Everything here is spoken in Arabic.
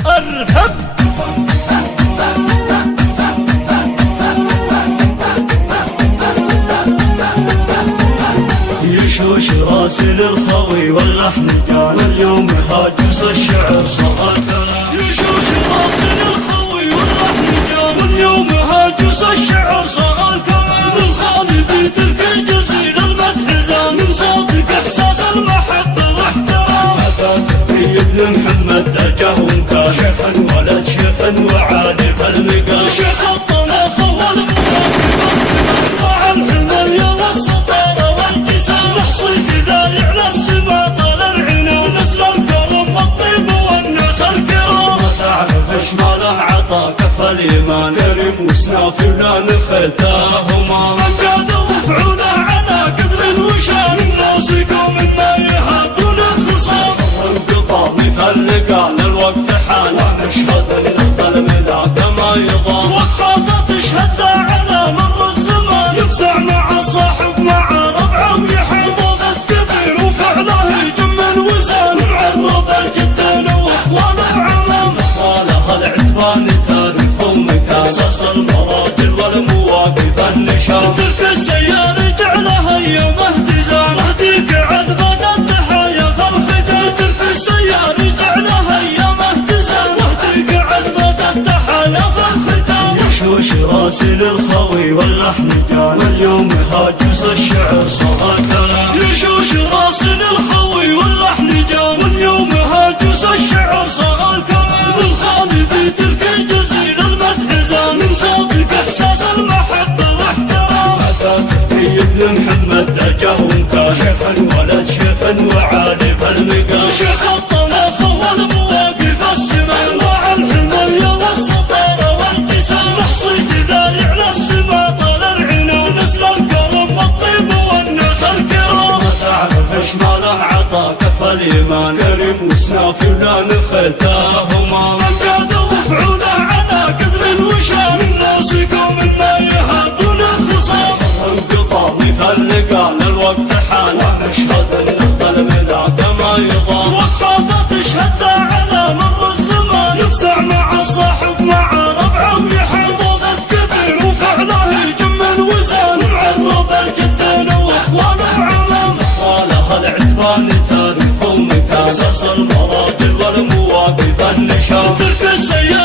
ارحب يشوش راس للخوي واللحن كان اليوم هاجس الشعر صار كلام. يشوش راس للخوي واللحن كان اليوم هاجس الشعر صار كلام. من خالدي تلك الجزيل المدح زان من صوتك احساس المحبه واحترام. هذا تحيه لمحمد درجه ومكان شيخا ولد شيخا وعالي المقام. شيخ الطلاق والمواقف السنان ضاع الحمايه والسطاره والقسام. نحصيت ذايع للسما طال العنان نسل الكرم والطيب والناس الكرام. ما تعرف ايش ماله عطا كف الايمان كريم وسنافي ولا نخلتاهما. من قادوا وفعوله على قدر وشان راسكم مما يهابون الخصام. انقطع مثل قال الوقت حان ونشهد ان الظلم ذاك ما يضام. وقفات تشهد على مر الزمان يفزع مع الصاحب مع ربعه ويحيى ضغط كبير وفعله يجم الوزان. معرب الجدين واخواله وعمام اخواله العتبان تاريخ ومكان. قصص المراجل والمواقف النشام. تلك السيارة جعلها يوم اهتزام. اهديك عذبة الضحايا في الختام. تلك السيارة جعلها يوم اهتزام. اهديك عذبة الضحايا في الختام. يشوش راسي للخوي واللحن كان اليوم هاجس الشعر صار كلام. يشوش راسي للخوي واللحن كان اليوم هاجس الشعر صار كلام. من خالدي تلك الجزيل المدح زان من صوتك احساس المحبه واحترام. هذا تحيه لمحمد درجه ومكان شيخا ولد شيخا وعالي المقام. شيخ الطلاق والمواقف السمان ضاع الحمايه والسطاره والقسام. نحصيت ذايع للسما طال العنان نسل الكرم والطيب والناس الكرام. ما تعرف ايش ماله عطا كف الايمان كريم وسنافي ولا نخلتاهما. من قادوا وفعوله على قدر وشان راسكم مما يهابون الخصام. انقطع مثل قال الوقت حان ونشهد ان الظلم ذاك ما يضام. وقفات تشهد على مر الزمان يفزع مع الصاحب مع ربعه ويحيى ضغط كبير وفعله يجم الوزان. معرب الجدين واخواله وعمام اخواله العتبان تاريخ ومكان. قصص المراجل والمواقف النشام. تلك السيارة